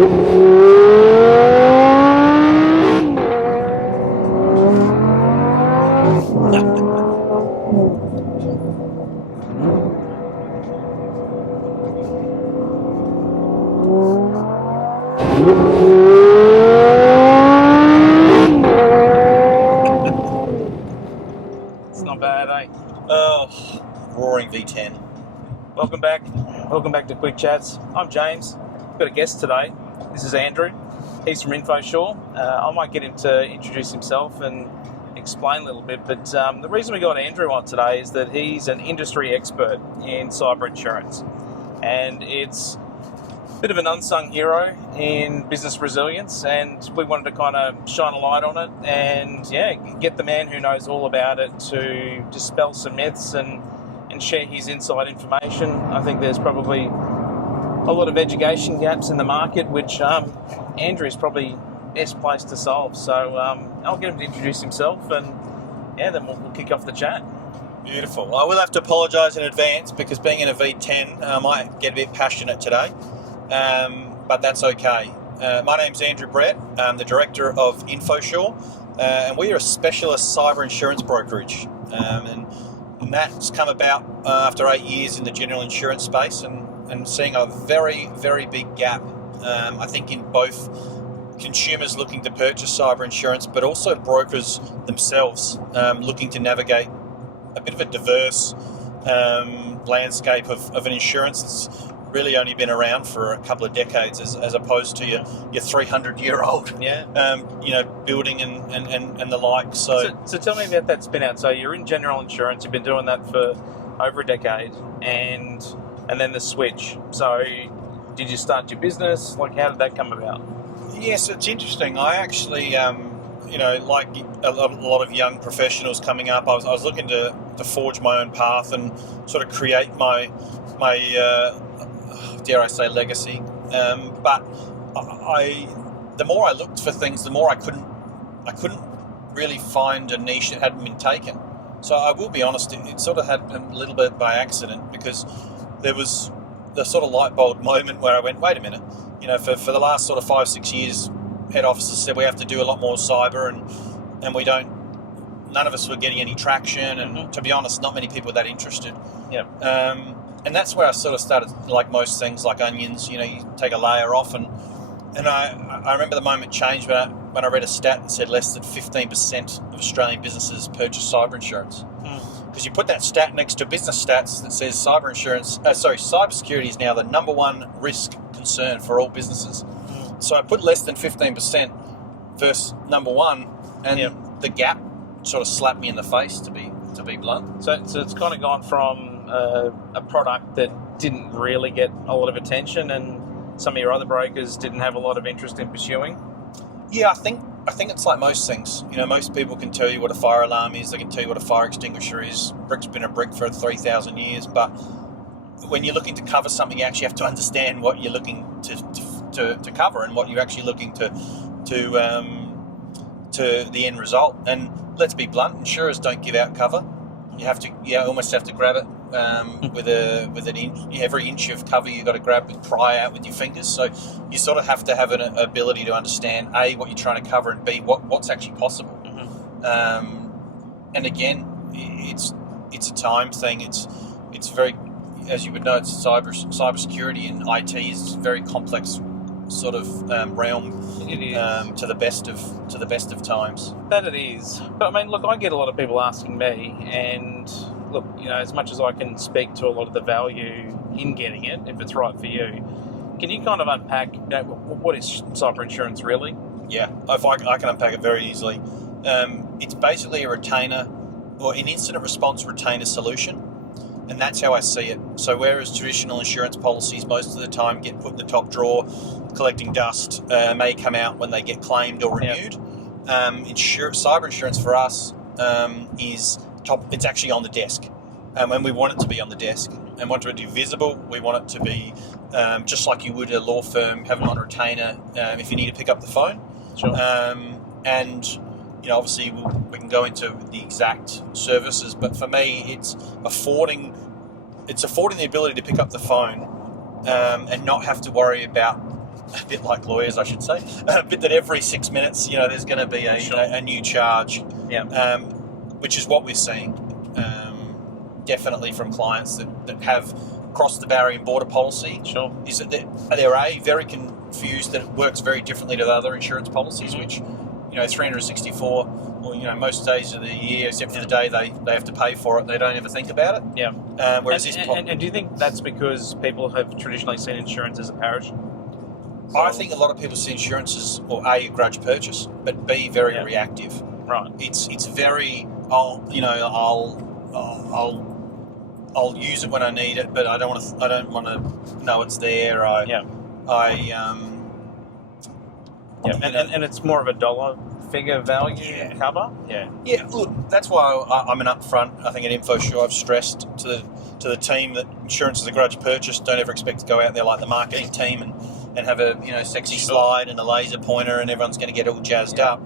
It's not bad, eh? Oh, roaring V10. Welcome back to Quick Chats. I'm James. I've got a guest today. This is Andrew. He's from Infosure. I might get him to introduce himself and explain a little bit, but the reason we got Andrew on today is that he's an industry expert in cyber insurance, and it's a bit of an unsung hero in business resilience, and we wanted to kind of shine a light on it and get the man who knows all about it to dispel some myths and share his inside information. I think there's probably a lot of education gaps in the market, which Andrew is probably best placed to solve. So I'll get him to introduce himself, and then we'll kick off the chat. Beautiful. I will have to apologise in advance because being in a V10, I might get a bit passionate today, but that's okay. My name's Andrew Brett. I'm the director of Infosure, and we are a specialist cyber insurance brokerage. And that's come about after 8 years in the general insurance space and seeing a very, very big gap, I think, in both consumers looking to purchase cyber insurance, but also brokers themselves looking to navigate a bit of a diverse landscape of an insurance that's really only been around for a couple of decades as opposed to your 300-year-old building and the like. So tell me about that spin out. So you're in general insurance, you've been doing that for over a decade, and then the switch. So did you start your business? Like, how did that come about? Yes, it's interesting. I actually, like a lot of young professionals coming up, I was looking to forge my own path and sort of create my dare I say, legacy. But the more I looked for things, the more I couldn't really find a niche that hadn't been taken. So I will be honest, it sort of happened a little bit by accident, because there was the sort of light bulb moment where I went, wait a minute, for the last sort of 5-6 years, head officers said we have to do a lot more cyber, and we don't. None of us were getting any traction, and to be honest, not many people were that interested. Yeah. And that's where I sort of started, like most things, like onions, you take a layer off, and I remember the moment changed when I read a stat that said less than 15% of Australian businesses purchase cyber insurance. Because you put that stat next to business stats that says cybersecurity is now the number one risk concern for all businesses. So I put less than 15% versus number one, and the gap sort of slapped me in the face, to be blunt. So it's kind of gone from a product that didn't really get a lot of attention, and some of your other brokers didn't have a lot of interest in pursuing. Yeah, I think it's like most things. Most people can tell you what a fire alarm is. They can tell you what a fire extinguisher is. Brick's been a brick for 3,000 years. But when you're looking to cover something, you actually have to understand what you're looking to cover and what you're actually looking to the end result. And let's be blunt, insurers don't give out cover. You almost have to grab it with an inch. Every inch of cover you've got to grab and pry out with your fingers. So you sort of have to have an ability to understand A, what you're trying to cover, and B, what's actually possible. And again, it's a time thing. It's very, as you would know, it's cybersecurity and IT is a very complex sort of realm. It is. To the best of times. That it is. But I mean, look, I get a lot of people asking me, and look, as much as I can speak to a lot of the value in getting it, if it's right for you, can you kind of unpack what is cyber insurance really? Yeah, I can unpack it very easily. It's basically a retainer, or an incident response retainer solution, and that's how I see it. So whereas traditional insurance policies most of the time get put in the top drawer, collecting dust, may come out when they get claimed or renewed. Cyber insurance for us is top. It's actually on the desk, and we want it to be on the desk, and want it to be visible. We want it to be just like you would a law firm, have it on a retainer if you need to pick up the phone. Sure. And obviously we can go into the exact services, but for me, it's affording the ability to pick up the phone and not have to worry about a bit like lawyers, I should say, but that every 6 minutes, there's going to be a new charge, which is what we're seeing, definitely from clients that have crossed the barrier and border policy. Sure. Is that they're very confused that it works very differently to the other insurance policies, which 364, or most days of the year, except for the day they have to pay for it, they don't ever think about it. Yeah. Whereas and do you think that's because people have traditionally seen insurance as a parachute? I think a lot of people see insurance as, well, A, a grudge purchase, but B, very reactive. Right. It's very, I'll use it when I need it, but I don't want to know it's there. And it's more of a dollar figure value cover. Yeah. Look, that's why I'm an upfront. I think at Infosure I've stressed to the team that insurance is a grudge purchase. Don't ever expect to go out there like the marketing team and have a sexy slide and a laser pointer and everyone's going to get all jazzed up.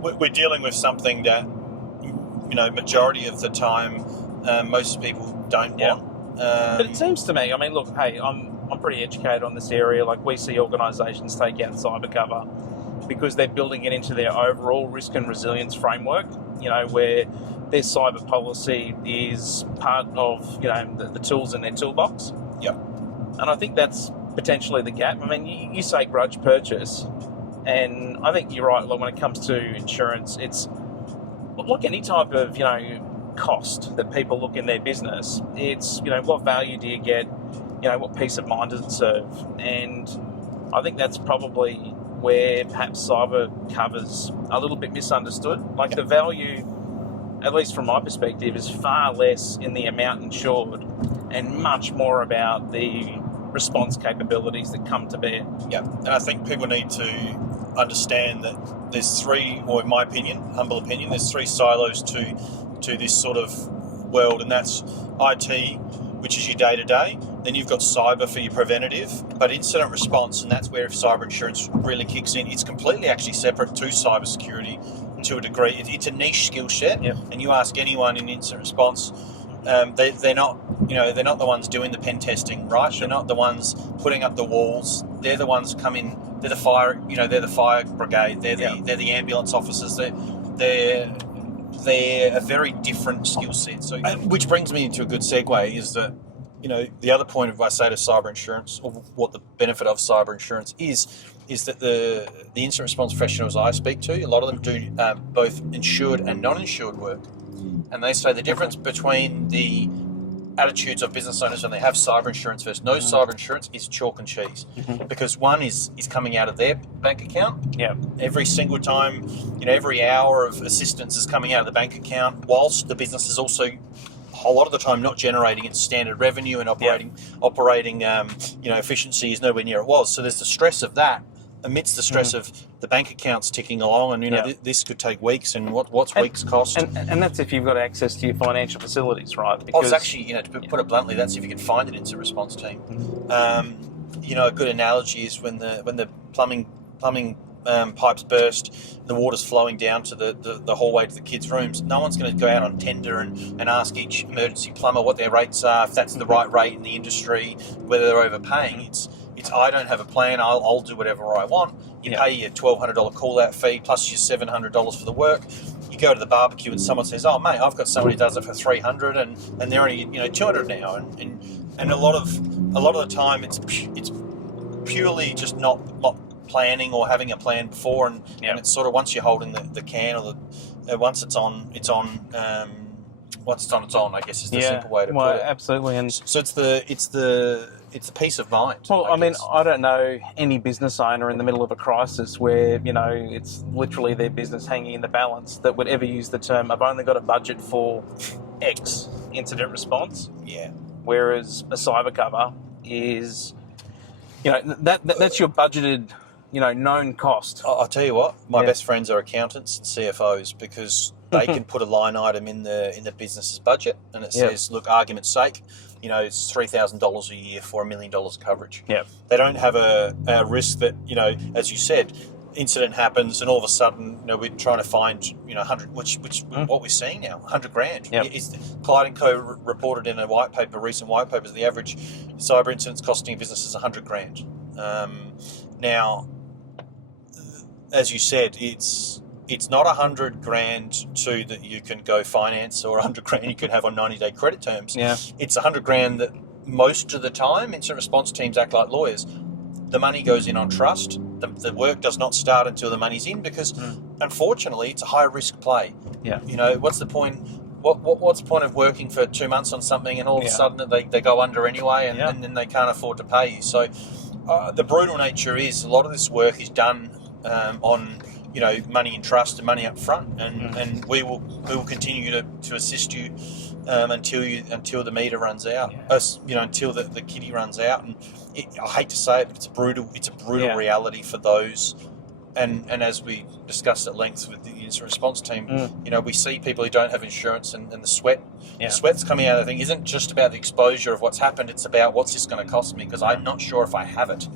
We're dealing with something that majority of the time most people don't want. But it seems to me, I mean, look, hey, I'm pretty educated on this area. Like, we see organisations take out cyber cover because they're building it into their overall risk and resilience framework, where their cyber policy is part of, the tools in their toolbox. Yep. And I think that's potentially the gap. I mean, you say grudge purchase, and I think you're right. Like, when it comes to insurance, it's like any type of, cost that people look in their business. It's, what value do you get? What peace of mind does it serve? And I think that's probably where perhaps cyber covers a little bit misunderstood. Like, the value, at least from my perspective, is far less in the amount insured and much more about the response capabilities that come to bear. Yeah, and I think people need to understand that there's three, or in my opinion, humble opinion, there's three silos to this sort of world, and that's IT, which is your day-to-day. Then you've got cyber for your preventative, but incident response, and that's where cyber insurance really kicks in. It's completely actually separate to cyber security to a degree. It's a niche skill set, and you ask anyone in incident response, they're not the ones doing the pen testing, right? They're not the ones putting up the walls. They're the ones coming. They're the fire. They're the fire brigade. They're the ambulance officers. They're a very different skill set. So, which brings me into a good segue is that, the other point of I say to cyber insurance, or what the benefit of cyber insurance is that the incident response professionals I speak to, a lot of them do both insured and non-insured work. And they say the difference between the attitudes of business owners when they have cyber insurance versus no cyber insurance is chalk and cheese. Because one is coming out of their bank account. Every single time, every hour of assistance is coming out of the bank account, whilst the business is also a whole lot of the time not generating its standard revenue and operating efficiency is nowhere near it was. So there's the stress of that amidst the stress of the bank accounts ticking along, and this could take weeks, and what's weeks cost? And that's if you've got access to your financial facilities, right? Because, it's actually, to put it bluntly, that's if you can find an incident response team. A good analogy is when the plumbing pipes burst, the water's flowing down to the hallway to the kids' rooms. No one's going to go out on tender and ask each emergency plumber what their rates are, if that's the right rate in the industry, whether they're overpaying. It's I don't have a plan, I'll do whatever I want. You pay your $1,200 call-out fee plus your $700 for the work. You go to the barbecue and someone says, "Oh mate, I've got somebody who does it for $300 and they're only $200 now." And a lot of the time it's purely just not planning or having a plan before, and it's sort of once you're holding the can, or once it's on. Once it's on, I guess is the simple way to put it. Absolutely. And so it's the peace of mind. Well, I mean, I don't know any business owner in the middle of a crisis where, it's literally their business hanging in the balance that would ever use the term, "I've only got a budget for X incident response." Yeah. Whereas a cyber cover is, that's your budgeted, known cost. I'll tell you what, my best friends are accountants and CFOs, because they can put a line item in the business's budget, and it says, look, argument's sake, it's $3,000 a year for $1 million coverage. They don't have a risk that, as you said, incident happens and all of a sudden, we're trying to find, 100, which what we're seeing now, 100 grand. Clyde & Co. reported in a recent white paper, the average cyber incidents costing businesses 100 grand. Now, as you said, it's not $100,000 to that you can go finance, or $100,000 you can have on 90-day credit terms. Yeah. It's $100,000 that most of the time incident response teams act like lawyers. The money goes in on trust. The work does not start until the money's in, because unfortunately it's a high risk play. Yeah. You know, what's the point? What's the point of working for 2 months on something and all of a sudden they go under anyway, and then they can't afford to pay you? So the brutal nature is a lot of this work is done on, you know, money in trust and money up front, and we will continue to assist you until the meter runs out, you know, until the kitty runs out. And I hate to say it, but it's a brutal reality for those. And as we discussed at length with the incident response team, you know, we see people who don't have insurance, and the sweat's coming out of the thing isn't just about the exposure of what's happened. It's about, what's this going to cost me, because I'm not sure if I have it.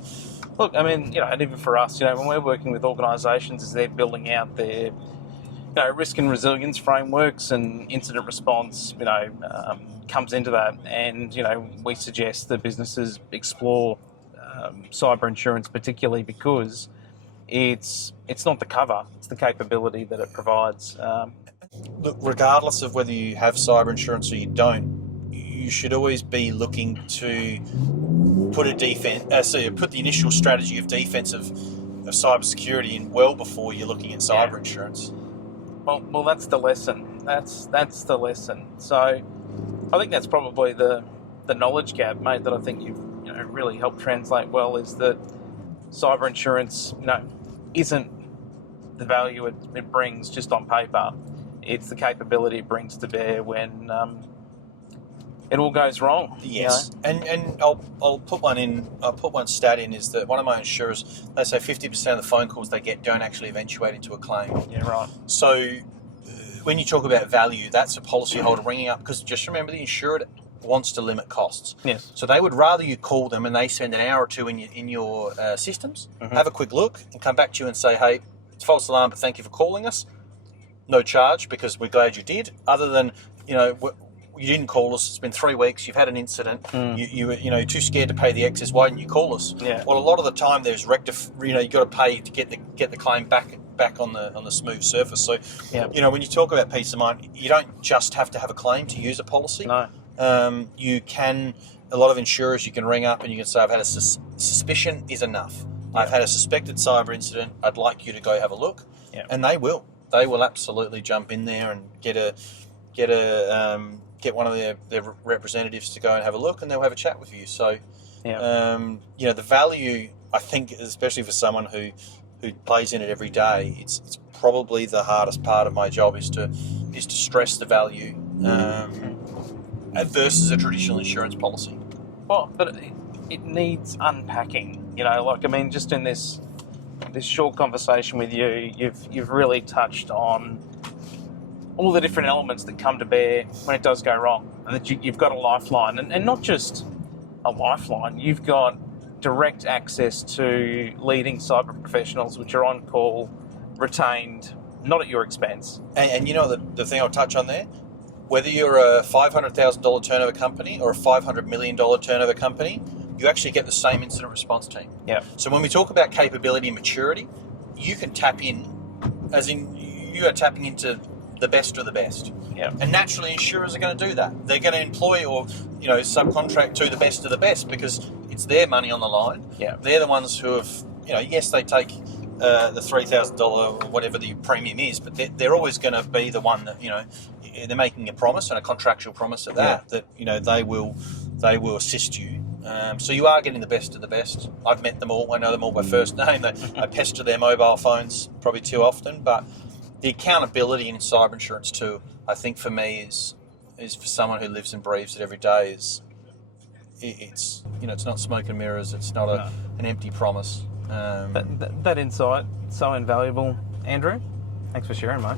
Look, I mean, you know, and even for us, you know, when we're working with organisations as they're building out their, you know, risk and resilience frameworks, and incident response, you know, comes into that, and, you know, we suggest that businesses explore cyber insurance, particularly because it's not the cover, it's the capability that it provides. Look, regardless of whether you have cyber insurance or you don't, you should always be looking to put put the initial strategy of defense of cybersecurity in well before you're looking at cyber insurance. Well, that's the lesson. That's the lesson. So I think that's probably the knowledge gap, mate, that I think you've, you know, really helped translate well, is that cyber insurance, you know, isn't the value it brings just on paper. It's the capability it brings to bear when it all goes wrong. Yes, you know? and I'll put one in. I'll put one stat in, is that one of my insurers, they say 50% of the phone calls they get don't actually eventuate into a claim. Yeah, right. So when you talk about value, that's a policyholder ringing up, because just remember, the insured wants to limit costs. Yes. So they would rather you call them and they spend an hour or two in your systems, have a quick look, and come back to you and say, hey, it's false alarm, but thank you for calling us. No charge, because we're glad you did. Other than, you know, you didn't call us. It's been 3 weeks. You've had an incident. You know, too scared to pay the excess. Why didn't you call us? Yeah. Well, a lot of the time there's you know, you got to pay to get the claim back on the smooth surface. So, you know, when you talk about peace of mind, you don't just have to have a claim to use a policy. No. You can. A lot of insurers, you can ring up and you can say, I've had a suspicion is enough. Yeah. I've had a suspected cyber incident. I'd like you to go have a look. Yeah. And they will. They will absolutely jump in there and get one of their representatives to go and have a look, and they'll have a chat with you. So, you know, the value, I think, especially for someone who plays in it every day, it's probably the hardest part of my job is to stress the value versus a traditional insurance policy. Well, but it needs unpacking. You know, like, I mean, just in this short conversation with you, you've really touched on all the different elements that come to bear when it does go wrong, and that you've got a lifeline, and not just a lifeline, you've got direct access to leading cyber professionals, which are on call, retained, not at your expense. And you know, the thing I'll touch on there, whether you're a $500,000 turnover company or a $500 million turnover company, you actually get the same incident response team. Yeah. So when we talk about capability and maturity, you can tap in, as in you are tapping into the best of the best. Yeah. And naturally, insurers are going to do that. They're going to employ or, you know, subcontract to the best of the best, because it's their money on the line. Yeah. They're the ones who have, you know, yes, they take the $3,000 or whatever the premium is, but they're always going to be the one that, you know, they're making a promise, and a contractual promise at that, that, you know, they will assist you. So you are getting the best of the best. I've met them all. I know them all by first name. I pester their mobile phones probably too often, but the accountability in cyber insurance too, I think for me is for someone who lives and breathes it every day, it's you know, it's not smoke and mirrors. It's not an empty promise. That insight, so invaluable, Andrew. Thanks for sharing, mate.